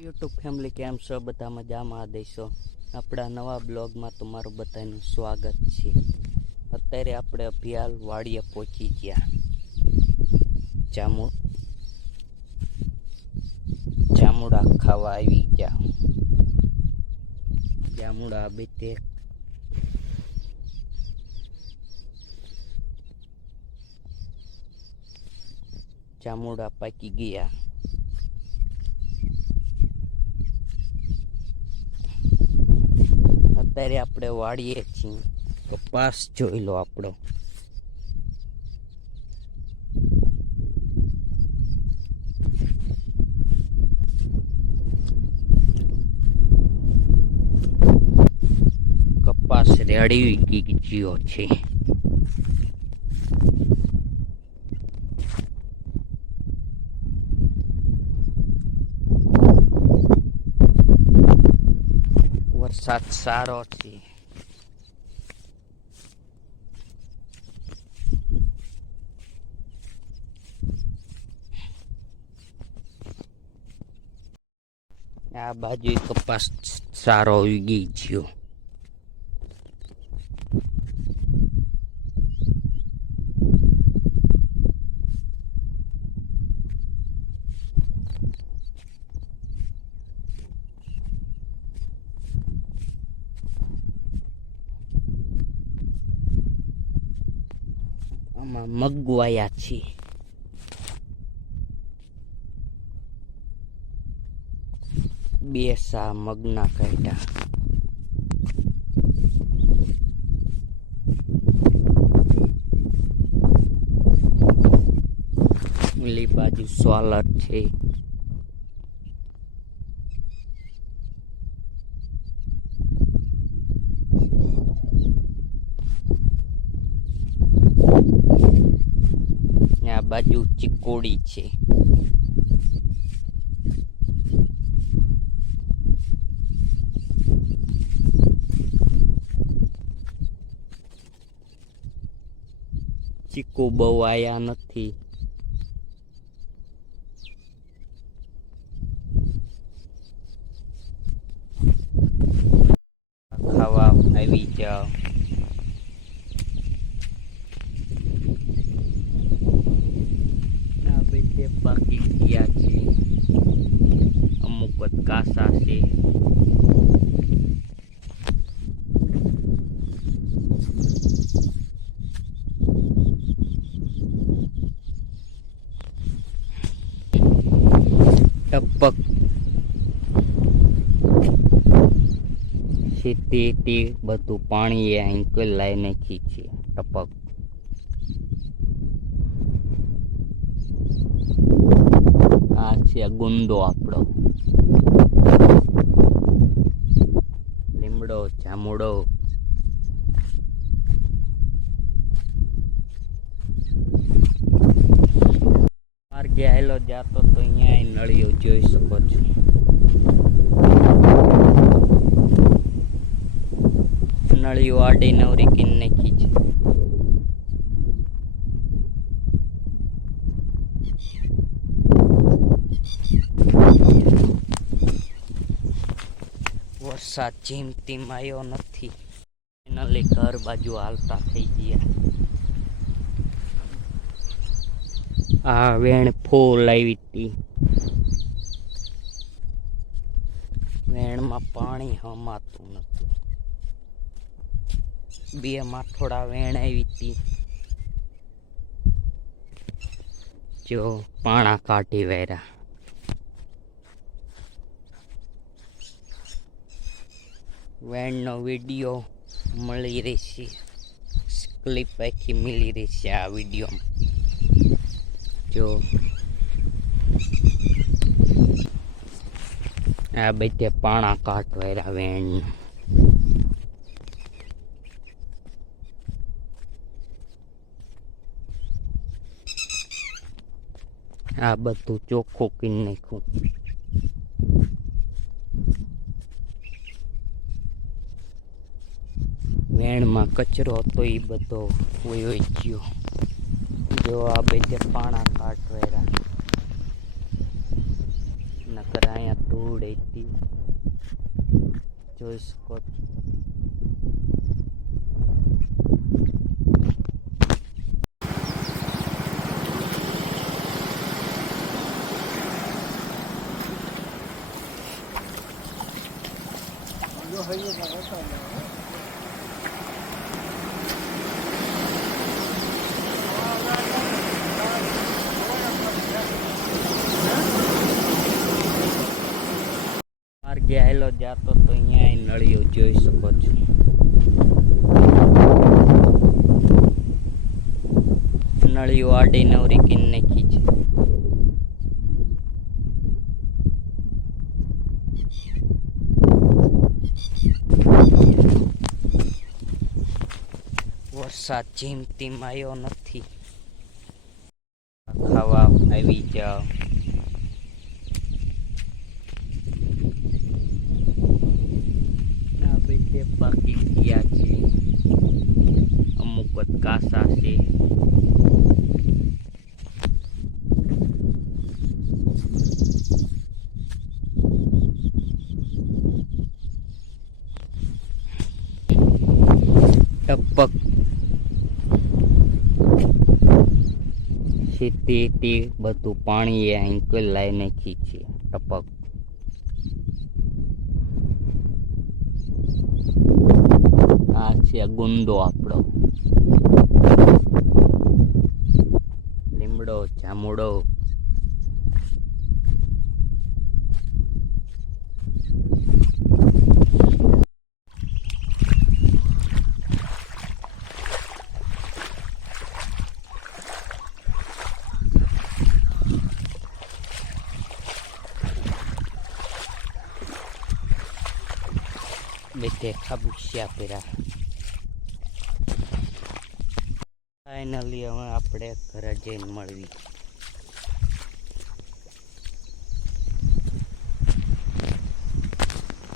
YouTube family કેમ છો? બધા મજામાં? દેશો. આપણા નવા બ્લોગમાં તમારું બધાનું સ્વાગત છે. અત્યારે આપણે અભિયાલ વાડીએ પહોંચી ગયા. જામુ જામુડા ખાવા આવી ગયા. જામુડા બે તે જામુડા પાકી ગયા. અત્યારે આપણે વાળીએ છીએ. કપાસ જોઈ લો આપણો. કપાસ રેડી ગયો છે. વરસાદ સારો છે આ બાજુ કપાસ સારો ઉગી ગયો. આમાં મગવાયા છે બે સા મગના કાઢ્યા. ઓલી બાજુ સોલર છે આ બાજુ ચીકોડી છે. ચીકુ બહુ આયા નથી. ખાવા આવી જાઓ આ બે તે બાકી ગયા છે અમુક así. ટપક સીધી બધું પાણી એ અંકલ લાઈ નાખી છે આ ગુંદો આપણો. લીમડો, જામુડો. માર્ગે આવેલો જાતો તો અહીંયા નળીઓ જોઈ શકો છો. નળીઓ આડી નવરી કિન નાખી છે. વરસાદ જેમ તેમ આવ્યો નથી. ફાઇનલી ઘર બાજુ હાલતા થઈ ગયા. આ વેણ ફૂલ આવી હતી વેણમાં પાણી હમાતું નતું. બે માથોડા વેણ આવી હતી જો પાણા કાઢી વેરા. વેણનો વીડિયો મળી રહેશે. ક્લિપ આખી મળી રહેશે આ વિડીયોમાં જો. આ બધે પાણા કાઢવાયરા વેણ આ બધું ચોખ્ખું કીન નાખ્યું. વેણમાં કચરો હતો એ બધો વયો ગયો. જો આ બધે પાણા કાઢવાયરા. નકર અહીંયા ધૂળ હતી. જોઈ શકો છો. આવેલો જાતો તો અહીંયા નળીઓ જોઈ શકો છો. નળીઓ આડી નવરી કિન નાખી છે. વરસાદ જેમ તેમ આવ્યો નથી. ખાવા આવી જાઓ. બેટે પાકી ગયા છે અમુક જ કાસા છે ટપક તે બધું પાણી એ અંકલ લાઈને છે ટપક આ છે ગુંદો આપણો. લીમડો જામુડો. બેઠે ખાબુશિયા પેરા ફાઇનલી હવે આપણે ઘરે જઈને મળવી.